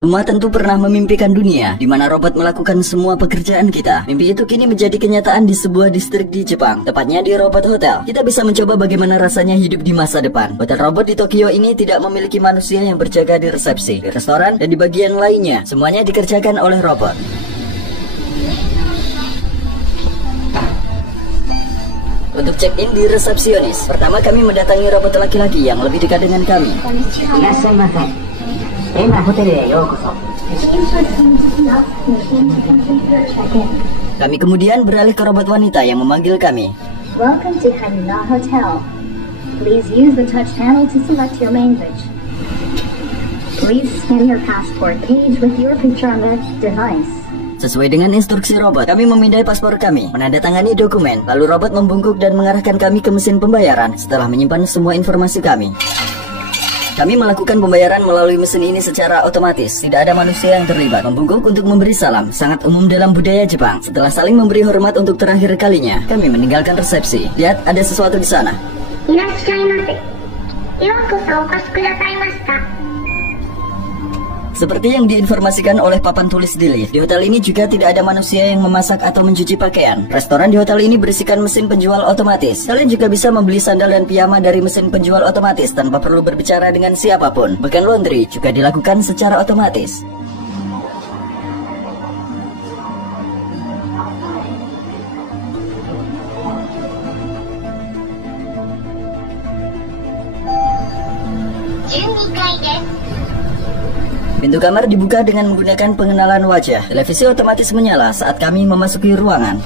Semua tentu pernah memimpikan dunia di mana robot melakukan semua pekerjaan kita. Mimpi itu kini menjadi kenyataan di sebuah distrik di Jepang, tepatnya di Robot Hotel. Kita bisa mencoba bagaimana rasanya hidup di masa depan. Hotel robot di Tokyo ini tidak memiliki manusia yang berjaga di resepsi, di restoran, dan di bagian lainnya. Semuanya dikerjakan oleh robot. Untuk check-in di resepsionis, pertama kami mendatangi robot laki-laki yang lebih dekat dengan kami. Kami kemudian beralih ke robot wanita yang memanggil kami. Welcome to Haneda Hotel. Please use the touch panel to select your language. Please scan your passport page with your picture on the device. Sesuai dengan instruksi robot, kami memindai paspor kami, menandatangani dokumen, lalu robot membungkuk dan mengarahkan kami ke mesin pembayaran setelah menyimpan semua informasi kami. Kami melakukan pembayaran melalui mesin ini secara otomatis, tidak ada manusia yang terlibat. Membungkuk untuk memberi salam, sangat umum dalam budaya Jepang. Setelah saling memberi hormat untuk terakhir kalinya, kami meninggalkan resepsi. Lihat, ada sesuatu di sana. Seperti yang diinformasikan oleh papan tulis di lift, di hotel ini juga tidak ada manusia yang memasak atau mencuci pakaian. Restoran di hotel ini berisikan mesin penjual otomatis. Kalian juga bisa membeli sandal dan piyama dari mesin penjual otomatis tanpa perlu berbicara dengan siapapun. Bahkan laundry juga dilakukan secara otomatis. Pintu kamar dibuka dengan menggunakan pengenalan wajah. Televisi otomatis menyala saat kami memasuki ruangan.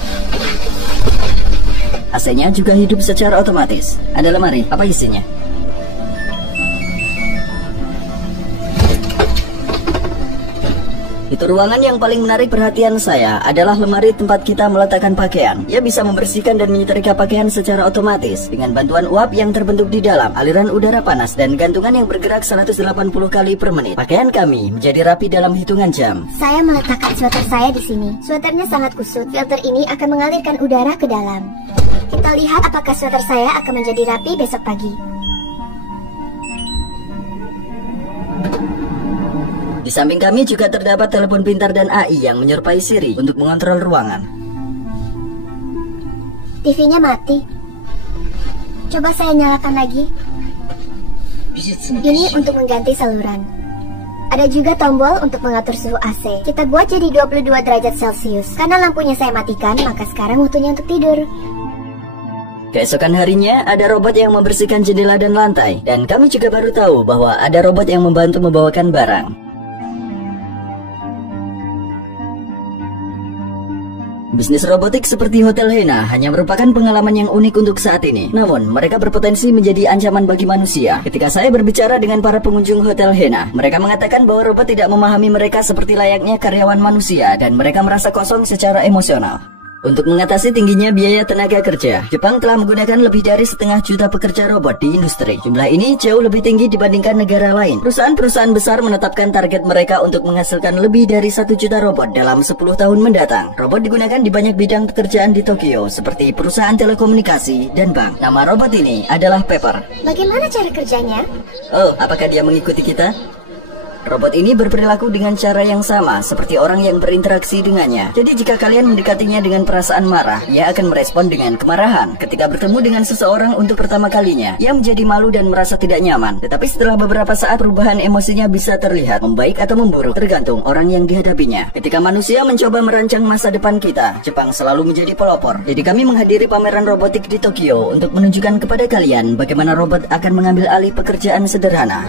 AC-nya juga hidup secara otomatis. Ada lemari, apa isinya? Itu ruangan yang paling menarik perhatian saya adalah lemari tempat kita meletakkan pakaian. Ia bisa membersihkan dan menyetrika pakaian secara otomatis dengan bantuan uap yang terbentuk di dalam, aliran udara panas, dan gantungan yang bergerak 180 kali per menit. Pakaian kami menjadi rapi dalam hitungan jam. Saya meletakkan sweater saya di sini. Sweaternya sangat kusut. Filter ini akan mengalirkan udara ke dalam. Kita lihat apakah sweater saya akan menjadi rapi besok pagi. Di samping kami juga terdapat telepon pintar dan AI yang menyerupai Siri untuk mengontrol ruangan. TV-nya mati. Coba saya nyalakan lagi. Ini untuk mengganti saluran. Ada juga tombol untuk mengatur suhu AC. Kita buat jadi 22 derajat Celcius. Karena lampunya saya matikan, maka sekarang waktunya untuk tidur. Keesokan harinya, ada robot yang membersihkan jendela dan lantai. Dan kami juga baru tahu bahwa ada robot yang membantu membawakan barang. Bisnis robotik seperti Hotel Hena hanya merupakan pengalaman yang unik untuk saat ini. Namun, mereka berpotensi menjadi ancaman bagi manusia. Ketika saya berbicara dengan para pengunjung Hotel Hena, mereka mengatakan bahwa robot tidak memahami mereka seperti layaknya karyawan manusia dan mereka merasa kosong secara emosional. Untuk mengatasi tingginya biaya tenaga kerja, Jepang telah menggunakan lebih dari 1,5 juta pekerja robot di industri. Jumlah ini jauh lebih tinggi dibandingkan negara lain. Perusahaan-perusahaan besar menetapkan target mereka untuk menghasilkan lebih dari 1 juta robot dalam 10 tahun mendatang. Robot digunakan di banyak bidang pekerjaan di Tokyo, seperti perusahaan telekomunikasi dan bank. Nama robot ini adalah Pepper. Bagaimana cara kerjanya? Oh, apakah dia mengikuti kita? Robot ini berperilaku dengan cara yang sama seperti orang yang berinteraksi dengannya. Jadi jika kalian mendekatinya dengan perasaan marah, ia akan merespon dengan kemarahan. Ketika bertemu dengan seseorang untuk pertama kalinya, ia menjadi malu dan merasa tidak nyaman. Tetapi setelah beberapa saat, perubahan emosinya bisa terlihat, membaik atau memburuk, tergantung orang yang dihadapinya. Ketika manusia mencoba merancang masa depan kita, Jepang selalu menjadi pelopor. Jadi kami menghadiri pameran robotik di Tokyo untuk menunjukkan kepada kalian bagaimana robot akan mengambil alih pekerjaan sederhana.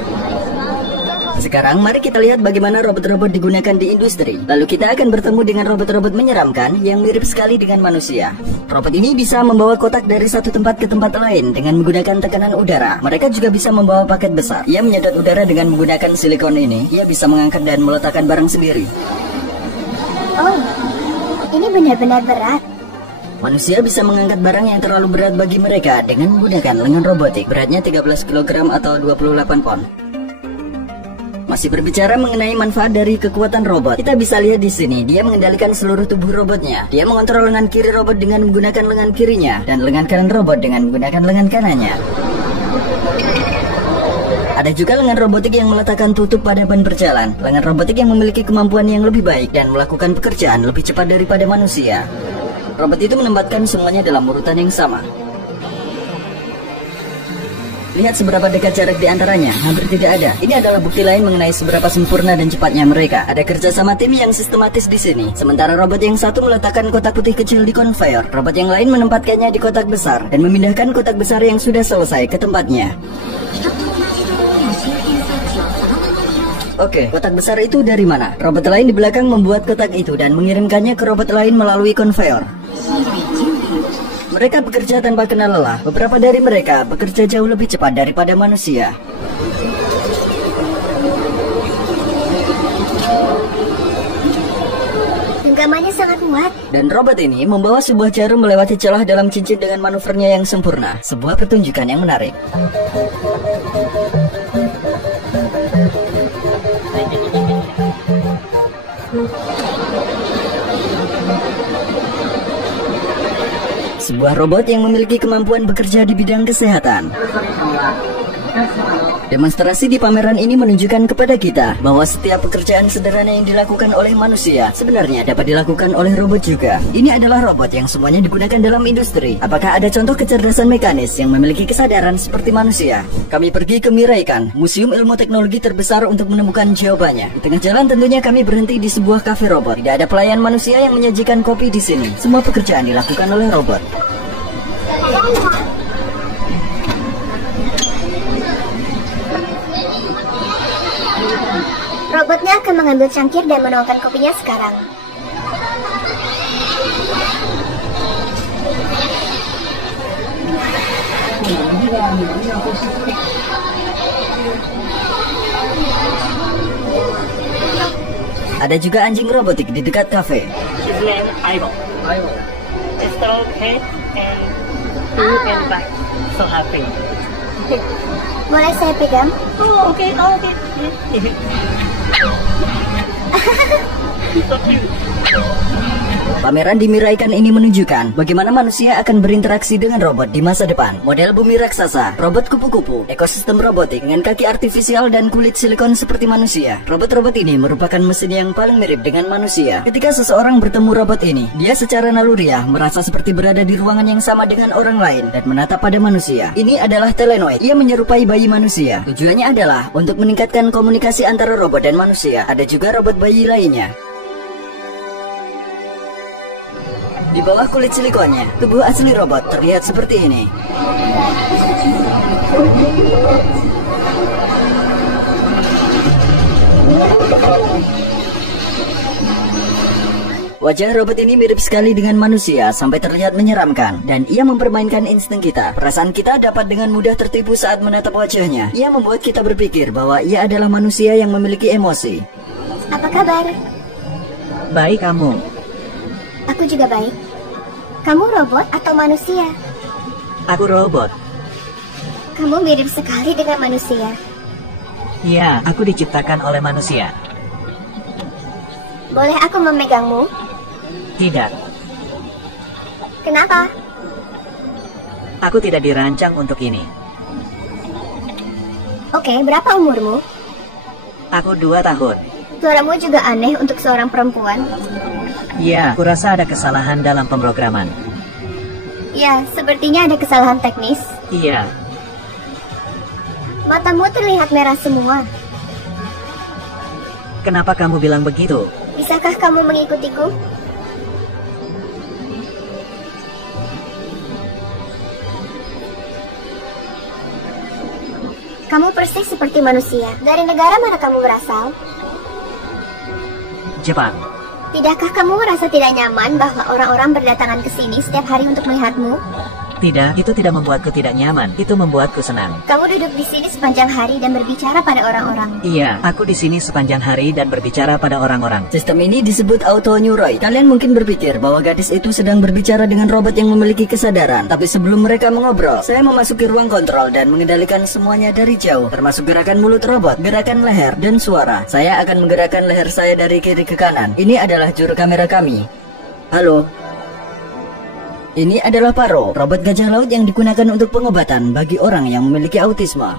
Sekarang mari kita lihat bagaimana robot-robot digunakan di industri. Lalu kita akan bertemu dengan robot-robot menyeramkan yang mirip sekali dengan manusia. Robot ini bisa membawa kotak dari satu tempat ke tempat lain dengan menggunakan tekanan udara. Mereka juga bisa membawa paket besar. Ia menyedot udara dengan menggunakan silikon ini. Ia bisa mengangkat dan meletakkan barang sendiri. Oh, ini benar-benar berat. Manusia bisa mengangkat barang yang terlalu berat bagi mereka dengan menggunakan lengan robotik. Beratnya 13 kg atau 28 pon. Masih berbicara mengenai manfaat dari kekuatan robot, kita bisa lihat di sini, dia mengendalikan seluruh tubuh robotnya. Dia mengontrol lengan kiri robot dengan menggunakan lengan kirinya, dan lengan kanan robot dengan menggunakan lengan kanannya. Ada juga lengan robotik yang meletakkan tutup pada ban berjalan. Lengan robotik yang memiliki kemampuan yang lebih baik dan melakukan pekerjaan lebih cepat daripada manusia. Robot itu menempatkan semuanya dalam urutan yang sama. Lihat seberapa dekat jarak di antaranya, hampir tidak ada. Ini adalah bukti lain mengenai seberapa sempurna dan cepatnya mereka. Ada kerjasama tim yang sistematis di sini. Sementara robot yang satu meletakkan kotak putih kecil di konveyor, robot yang lain menempatkannya di kotak besar dan memindahkan kotak besar yang sudah selesai ke tempatnya. Oke, kotak besar itu dari mana? Robot lain di belakang membuat kotak itu dan mengirimkannya ke robot lain melalui konveyor. Mereka bekerja tanpa kenal lelah. Beberapa dari mereka bekerja jauh lebih cepat daripada manusia. Genggamannya sangat kuat. Dan robot ini membawa sebuah jarum melewati celah dalam cincin dengan manuvernya yang sempurna. Sebuah pertunjukan yang menarik. Sebuah robot yang memiliki kemampuan bekerja di bidang kesehatan. Demonstrasi di pameran ini menunjukkan kepada kita bahwa setiap pekerjaan sederhana yang dilakukan oleh manusia sebenarnya dapat dilakukan oleh robot juga. Ini adalah robot yang semuanya digunakan dalam industri. Apakah ada contoh kecerdasan mekanis yang memiliki kesadaran seperti manusia? Kami pergi ke Miraikan, museum ilmu teknologi terbesar untuk menemukan jawabannya. Di tengah jalan tentunya kami berhenti di sebuah kafe robot. Tidak ada pelayan manusia yang menyajikan kopi di sini. Semua pekerjaan dilakukan oleh robot. Robotnya akan mengambil cangkir dan menuangkan kopinya sekarang. Ada juga anjing robotik di dekat kafe. His name Ivo. It's the head and two and back. So happy. Boleh saya pegang? Oh, okay. Oh, okay. So cute. Pameran di Miraikan ini menunjukkan bagaimana manusia akan berinteraksi dengan robot di masa depan. Model bumi raksasa, robot kupu-kupu, ekosistem robotik dengan kaki artifisial dan kulit silikon seperti manusia. Robot-robot ini merupakan mesin yang paling mirip dengan manusia. Ketika seseorang bertemu robot ini, dia secara naluriah merasa seperti berada di ruangan yang sama dengan orang lain dan menatap pada manusia. Ini adalah Telenoid. Ia menyerupai bayi manusia. Tujuannya adalah untuk meningkatkan komunikasi antara robot dan manusia. Ada juga robot bayi lainnya. Di bawah kulit silikonnya, tubuh asli robot terlihat seperti ini. Wajah robot ini mirip sekali dengan manusia sampai terlihat menyeramkan, dan ia mempermainkan insting kita. Perasaan kita dapat dengan mudah tertipu saat menatap wajahnya. Ia membuat kita berpikir bahwa ia adalah manusia yang memiliki emosi. Apa kabar? Baik, kamu. Aku juga baik. Kamu robot atau manusia? Aku robot. Kamu mirip sekali dengan manusia. Ya, aku diciptakan oleh manusia. Boleh aku memegangmu? Tidak, Kenapa? aku tidak dirancang untuk ini. Oke, berapa umurmu? Aku 2 tahun. Suaramu juga aneh untuk seorang perempuan. Ya, kurasa ada kesalahan dalam pemrograman. Ya, sepertinya ada kesalahan teknis. Iya, Matamu terlihat merah semua. kenapa kamu bilang begitu? Bisakah kamu mengikutiku? Kamu persis seperti manusia. Dari negara mana kamu berasal? Jepang. Tidakkah kamu merasa tidak nyaman bahwa orang-orang berdatangan ke sini setiap hari untuk melihatmu? Tidak, itu tidak membuatku tidak nyaman. Itu membuatku senang. Kamu duduk di sini sepanjang hari dan berbicara pada orang-orang. Iya, aku di sini sepanjang hari dan berbicara pada orang-orang. Sistem ini disebut auto-neuroid. Kalian mungkin berpikir bahwa gadis itu sedang berbicara dengan robot yang memiliki kesadaran. Tapi sebelum mereka mengobrol, saya memasuki ruang kontrol dan mengendalikan semuanya dari jauh, termasuk gerakan mulut robot, gerakan leher, dan suara. Saya akan menggerakkan leher saya dari kiri ke kanan. Ini adalah juru kamera kami. Halo. Ini adalah Paro, robot gajah laut yang digunakan untuk pengobatan bagi orang yang memiliki autisme.